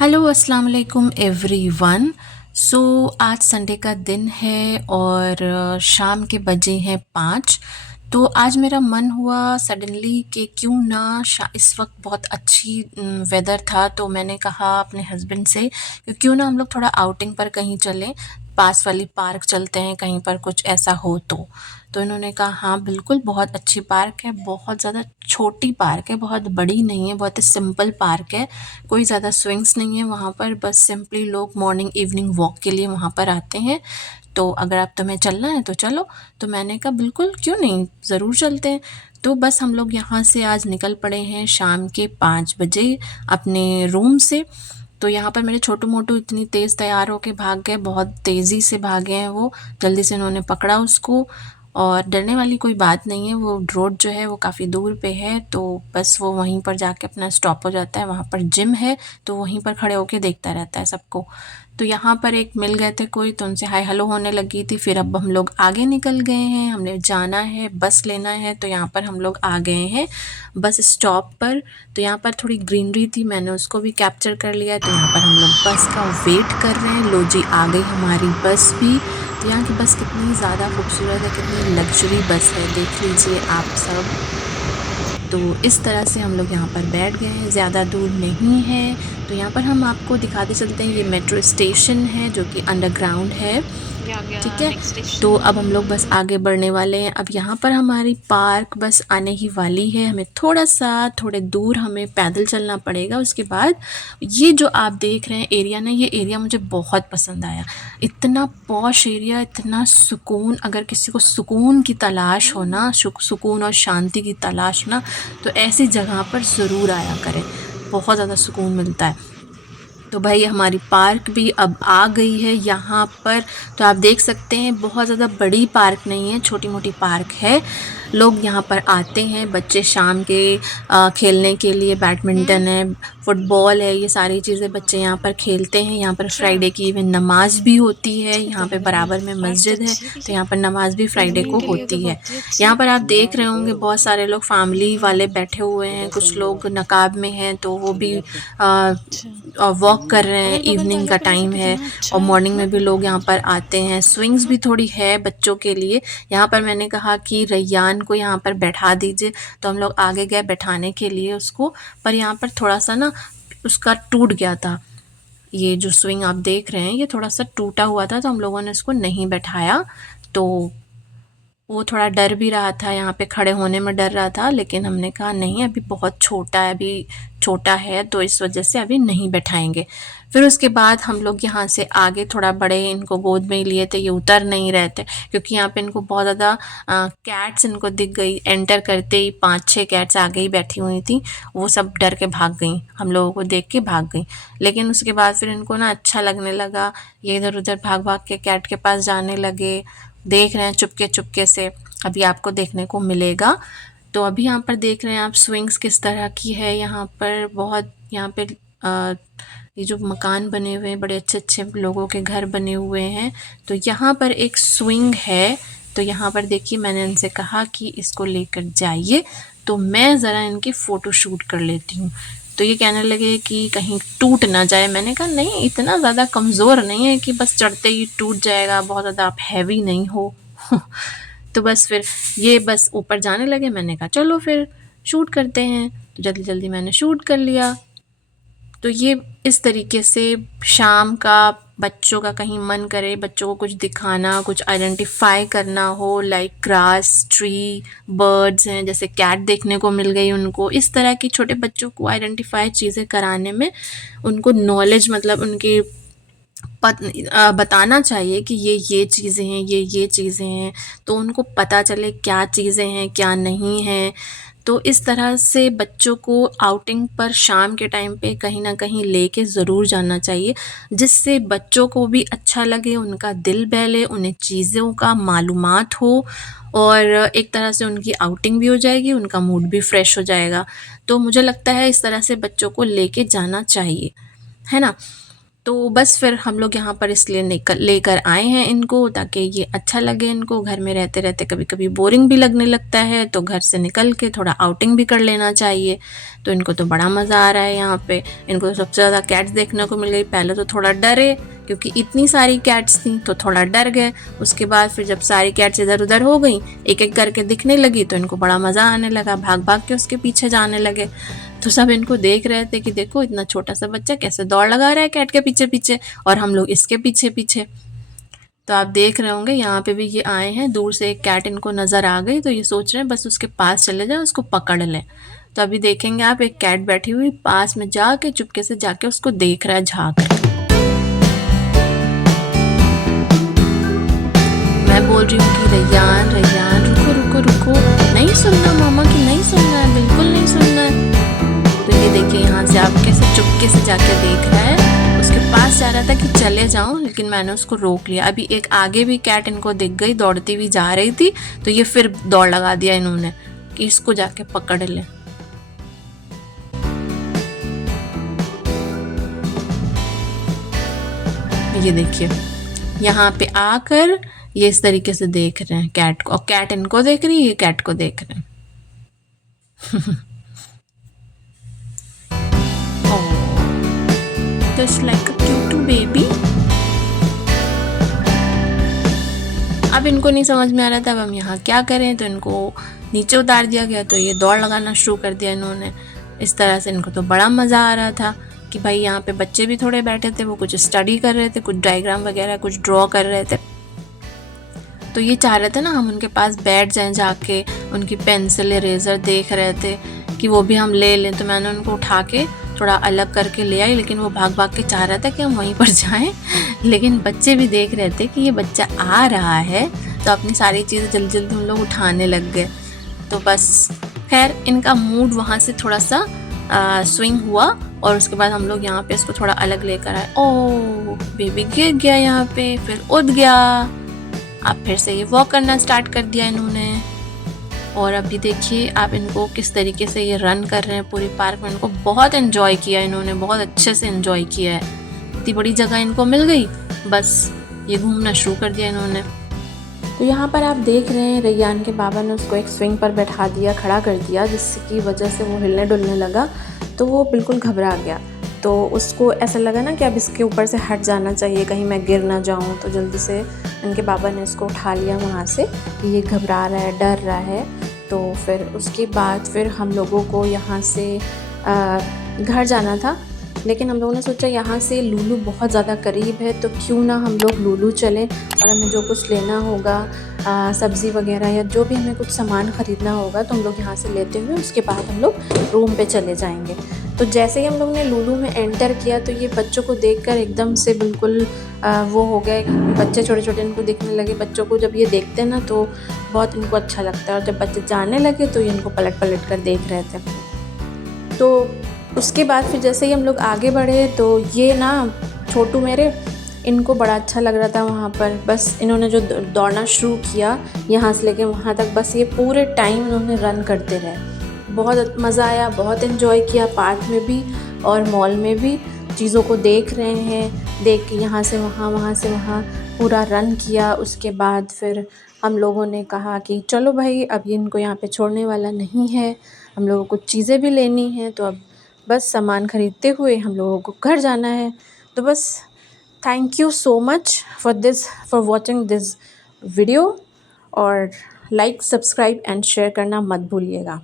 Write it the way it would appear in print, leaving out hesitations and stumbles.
Hello अस्सलाम वालेकुम everyone. सो आज संडे का दिन है और शाम के बजे हैं 5। तो आज मेरा मन हुआ सडनली कि क्यों ना इस वक्त बहुत अच्छी वेदर था, तो मैंने कहा अपने हस्बैंड से कि क्यों ना हम लोग थोड़ा आउटिंग पर कहीं चलें, पास वाली पार्क चलते हैं, कहीं पर कुछ ऐसा हो तो इन्होंने कहा हाँ बिल्कुल, बहुत अच्छी पार्क है, बहुत ज़्यादा छोटी पार्क है, बहुत बड़ी नहीं है, बहुत ही सिंपल पार्क है, कोई ज़्यादा स्विंग्स नहीं है वहाँ पर, बस सिंपली लोग मॉर्निंग इवनिंग वॉक के लिए वहाँ पर आते हैं। तो अगर आप तुम्हें चलना है तो चलो। तो मैंने कहा बिल्कुल, क्यों नहीं, ज़रूर चलते हैं। तो बस हम लोग यहाँ से आज निकल पड़े हैं शाम के 5 बजे अपने रूम से। तो यहाँ पर मेरे छोटू मोटू इतनी तेज़ तैयार होके भाग गए, बहुत तेज़ी से भागे हैं वो, जल्दी से उन्होंने पकड़ा उसको। और डरने वाली कोई बात नहीं है, वो रोड जो है वो काफ़ी दूर पे है, तो बस वो वहीं पर जाके अपना स्टॉप हो जाता है, वहाँ पर जिम है, तो वहीं पर खड़े होके देखता रहता है सबको। तो यहाँ पर एक मिल गए थे कोई, तो उनसे हाय हेलो होने लगी थी। फिर अब हम लोग आगे निकल गए हैं, हमने जाना है, बस लेना है, तो यहाँ पर हम लोग आ गए हैं बस स्टॉप पर। तो यहाँ पर थोड़ी ग्रीनरी थी, मैंने उसको भी कैप्चर कर लिया। तो यहाँ पर हम लोग बस का वेट कर रहे हैं। लो जी, आ गई हमारी बस भी। तो यहाँ की बस कितनी ज़्यादा खूबसूरत है, कितनी लग्जरी बस है, देख लीजिए आप सब। तो इस तरह से हम लोग यहाँ पर बैठ गए हैं, ज़्यादा दूर नहीं है। तो यहाँ पर हम आपको दिखाते चलते हैं, ये मेट्रो स्टेशन है जो कि अंडरग्राउंड है, ठीक है। तो अब हम लोग बस आगे बढ़ने वाले हैं। अब यहाँ पर हमारी पार्क बस आने ही वाली है, हमें थोड़े दूर हमें पैदल चलना पड़ेगा। उसके बाद ये जो आप देख रहे हैं एरिया ना, ये एरिया मुझे बहुत पसंद आया। इतना पॉश एरिया, इतना सुकून, अगर किसी को सुकून की तलाश हो ना, सुकून और शांति की तलाश ना, तो ऐसी जगह पर ज़रूर आया करें, बहुत ज़्यादा सुकून मिलता है। तो भाई हमारी पार्क भी अब आ गई है यहाँ पर। तो आप देख सकते हैं बहुत ज़्यादा बड़ी पार्क नहीं है, छोटी मोटी पार्क है। लोग यहाँ पर आते हैं, बच्चे शाम के खेलने के लिए, बैडमिंटन है, फुटबॉल है, ये सारी चीज़ें बच्चे यहाँ पर खेलते हैं। यहाँ पर फ्राइडे की इवन नमाज भी होती है, यहाँ पे बराबर में मस्जिद है, तो यहाँ पर नमाज भी फ्राइडे को होती है। यहाँ पर आप देख रहे होंगे बहुत सारे लोग फैमिली वाले बैठे हुए हैं, कुछ लोग नकाब में हैं, तो वो भी वॉक कर रहे हैं। इवनिंग का टाइम है और मॉर्निंग में भी लोग यहाँ पर आते हैं। स्विंग्स भी थोड़ी है बच्चों के लिए। यहाँ पर मैंने कहा कि रैयान को यहाँ पर बैठा दीजिए, तो हम लोग आगे गए बैठाने के लिए उसको, पर यहाँ पर थोड़ा सा ना उसका टूट गया था। ये जो स्विंग आप देख रहे हैं ये थोड़ा सा टूटा हुआ था, तो हम लोगों ने इसको नहीं बैठाया। तो वो थोड़ा डर भी रहा था, यहाँ पे खड़े होने में डर रहा था, लेकिन हमने कहा नहीं, अभी बहुत छोटा है, अभी छोटा है, तो इस वजह से अभी नहीं बैठाएंगे। फिर उसके बाद हम लोग यहाँ से आगे थोड़ा बड़े, इनको गोद में ही लिए थे, ये उतर नहीं रहे थे, क्योंकि यहाँ पे इनको बहुत ज़्यादा कैट्स इनको दिख गई। एंटर करते ही 5-6 कैट्स आगे ही बैठी हुई थी, वो सब डर के भाग गई, हम लोगों को देख के भाग गई। लेकिन उसके बाद फिर इनको ना अच्छा लगने लगा, ये इधर उधर भाग भाग के कैट के पास जाने लगे। देख रहे हैं चुपके चुपके से, अभी आपको देखने को मिलेगा। तो अभी यहाँ पर देख रहे हैं आप स्विंग्स किस तरह की है। यहाँ पर बहुत, यहाँ पे ये जो मकान बने हुए हैं, बड़े अच्छे अच्छे लोगों के घर बने हुए हैं। तो यहाँ पर एक स्विंग है, तो यहाँ पर देखिए मैंने इनसे कहा कि इसको लेकर जाइए, तो मैं ज़रा इनकी फ़ोटो शूट कर लेती हूँ। तो ये कहने लगे कि कहीं टूट ना जाए। मैंने कहा नहीं, इतना ज़्यादा कमज़ोर नहीं है कि बस चढ़ते ही टूट जाएगा, बहुत ज़्यादा आप हैवी नहीं हो। तो बस फिर ये बस ऊपर जाने लगे, मैंने कहा चलो फिर शूट करते हैं, तो जल्दी जल्दी मैंने शूट कर लिया। तो ये इस तरीके से शाम का, बच्चों का कहीं मन करे, बच्चों को कुछ दिखाना, कुछ आइडेंटिफाई करना हो, लाइक ग्रास, ट्री, बर्ड्स हैं, जैसे कैट देखने को मिल गई उनको, इस तरह की छोटे बच्चों को आइडेंटिफाई चीज़ें कराने में उनको नॉलेज, मतलब उनकी बताना चाहिए कि ये चीज़ें हैं, ये चीज़ें हैं, तो उनको पता चले क्या चीज़ें हैं क्या नहीं हैं। तो इस तरह से बच्चों को आउटिंग पर शाम के टाइम पे कहीं न कहीं लेके ज़रूर जाना चाहिए, जिससे बच्चों को भी अच्छा लगे, उनका दिल बहले, उन्हें चीज़ों का मालूमात हो और एक तरह से उनकी आउटिंग भी हो जाएगी, उनका मूड भी फ्रेश हो जाएगा। तो मुझे लगता है इस तरह से बच्चों को लेके जाना चाहिए, है ना? तो बस फिर हम लोग यहाँ पर इसलिए लेकर आए हैं इनको, ताकि ये अच्छा लगे इनको। घर में रहते-रहते कभी-कभी बोरिंग भी लगने लगता है, तो घर से निकल के थोड़ा आउटिंग भी कर लेना चाहिए। तो इनको तो बड़ा मज़ा आ रहा है यहाँ पे। इनको तो सबसे ज़्यादा कैट्स देखने को मिल गई। पहले तो थोड़ा डरे, क्योंकि इतनी सारी कैट्स थी तो थोड़ा डर गए। उसके बाद फिर जब सारी कैट्स इधर-उधर हो गई, एक-एक करके दिखने लगी, तो इनको बड़ा मज़ा आने लगा, भाग-भाग के उसके पीछे जाने लगे। तो सब इनको देख रहे थे कि देखो इतना छोटा सा बच्चा कैसे दौड़ लगा रहा है कैट के पीछे-पीछे, और हम लोग इसके पीछे-पीछे। तो आप देख रहे होंगे यहाँ पे भी ये आए हैं, दूर से एक कैट इनको नज़र आ गई, तो ये सोच रहे हैं बस उसके पास चले जाएँ, उसको पकड़ लें। तो अभी देखेंगे आप, एक कैट बैठी हुई पास में जाके चुपके से जाके उसको देख रहा है झाँक के। मैं बोल रही हूँ कि रैयान, रैयान रुको, रुको, रुको, नहीं सुनना मामा की, नहीं सुनना है, बिल्कुल नहीं सुनना है। तो ये देखिए यहाँ से आप कैसे चुपके से जाके देख रहा है, उसके पास जा रहा था कि चले जाऊं, लेकिन मैंने उसको रोक लिया। अभी एक आगे भी कैट इनको दिख गई, दौड़ती हुई जा रही थी, तो ये फिर दौड़ लगा दिया इन्होंने कि इसको जाके पकड़ ले। ये देखिए यहाँ पे आकर ये इस तरीके से देख रहे हैं कैट को, और कैट इनको देख रही है, ये कैट को देख रहे हैं। Just like a cute baby. अब इनको नहीं समझ में आ रहा था अब हम यहाँ क्या करें, तो इनको नीचे उतार दिया गया, तो ये दौड़ लगाना शुरू कर दिया इन्होंने। इस तरह से इनको तो बड़ा मज़ा आ रहा था कि भाई यहाँ पे बच्चे भी थोड़े बैठे थे, वो कुछ स्टडी कर रहे थे, कुछ डायग्राम वगैरह कुछ ड्रॉ कर रहे थे। तो ये चाह रहे थे ना हम उनके पास बैठ जाएं, जाके उनकी पेंसिल इरेज़र देख रहे थे कि वो भी हम ले लें। तो मैंने उनको उठा के थोड़ा अलग करके ले आई, लेकिन वो भाग भाग के चाह रहा था कि हम वहीं पर जाएं। लेकिन बच्चे भी देख रहे थे कि ये बच्चा आ रहा है, तो अपनी सारी चीज़ें जल्दी जल्दी हम लोग उठाने लग गए। तो बस खैर इनका मूड वहाँ से थोड़ा सा स्विंग हुआ, और उसके बाद हम लोग यहाँ पे इसको थोड़ा अलग लेकर आए। ओह बेबी गिर गया यहाँ पे, फिर उठ गया। अब फिर से ये वॉक करना स्टार्ट कर दिया इन्होंने, और अभी देखिए आप इनको किस तरीके से ये रन कर रहे हैं पूरी पार्क में। इनको बहुत एंजॉय किया इन्होंने, बहुत अच्छे से एंजॉय किया है। इतनी बड़ी जगह इनको मिल गई, बस ये घूमना शुरू कर दिया इन्होंने। तो यहाँ पर आप देख रहे हैं रैयान के बाबा ने उसको एक स्विंग पर बैठा दिया, खड़ा कर दिया, जिसकी वजह से वो हिलने डुलने लगा। तो वो बिल्कुल घबरा गया, तो उसको ऐसा लगा ना कि अब इसके ऊपर से हट जाना चाहिए, कहीं मैं गिर ना जाऊँ। तो जल्दी से इनके बाबा ने इसको उठा लिया वहाँ से कि ये घबरा रहा है, डर रहा है। तो फिर उसके बाद फिर हम लोगों को यहाँ से घर जाना था, लेकिन हम लोगों ने सोचा यहाँ से लुलु बहुत ज़्यादा करीब है, तो क्यों ना हम लोग लुलु चलें और हमें जो कुछ लेना होगा, सब्ज़ी वगैरह या जो भी हमें कुछ सामान ख़रीदना होगा, तो हम लोग यहाँ से लेते हुए उसके बाद हम लोग रूम पे चले जाएंगे। तो जैसे ही हम लोग ने लुलु में एंटर किया, तो ये बच्चों को देखकर एकदम से बिल्कुल वो हो गए। बच्चे छोटे छोटे इनको दिखने लगे। बच्चों को जब ये देखते हैं ना तो बहुत इनको अच्छा लगता है, और जब बच्चे जाने लगे तो ये इनको पलट पलट कर देख रहे थे। तो उसके बाद फिर जैसे ही हम लोग आगे बढ़े, तो ये ना छोटू मेरे, इनको बड़ा अच्छा लग रहा था वहाँ पर। बस इन्होंने जो दौड़ना शुरू किया यहाँ से लेके वहाँ तक, बस ये पूरे टाइम इन्होंने रन करते रहे। बहुत मज़ा आया, बहुत एंजॉय किया पार्क में भी और मॉल में भी। चीज़ों को देख रहे हैं, देख के यहाँ से वहाँ, वहाँ से वहाँ पूरा रन किया। उसके बाद फिर हम लोगों ने कहा कि चलो भाई अब इनको यहाँ पे छोड़ने वाला नहीं है, हम लोगों को चीज़ें भी लेनी हैं, तो अब बस सामान ख़रीदते हुए हम लोगों को घर जाना है। तो बस thank you so much for watching this video, और लाइक, सब्सक्राइब एंड शेयर करना मत भूलिएगा।